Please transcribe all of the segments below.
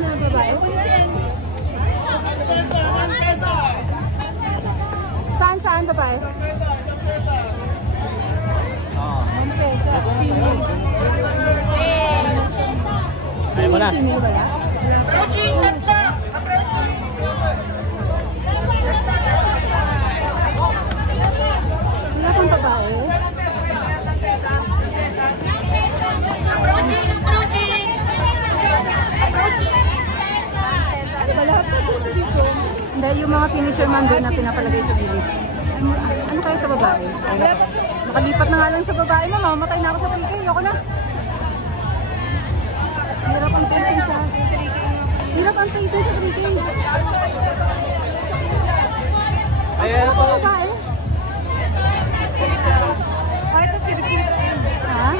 na babae. Saan babae? Ayaw mo na. Wala pang babae. Hindi, yung mga finisher man doon na pinapalagay sa gilid. Ano kaya sa babae? Makalipat na nga lang sa babae na, mamamatay na ako sa 3K. Ayoko na. Hirap ang pacing sa 3K. Hirap ang pacing sa 3K. Ayan po. Babae? Ha?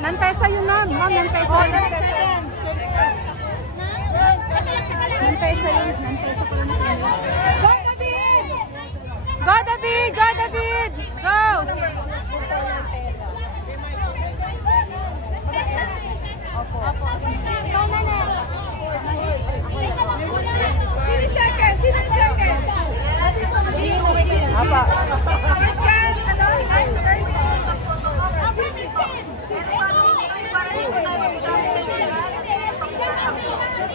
Nan-pesa yun na, ma'am, nan-pesa yun. Nan-pesa yun, nan-pesa po yun. Go, David! Go, David! Go, David! Go!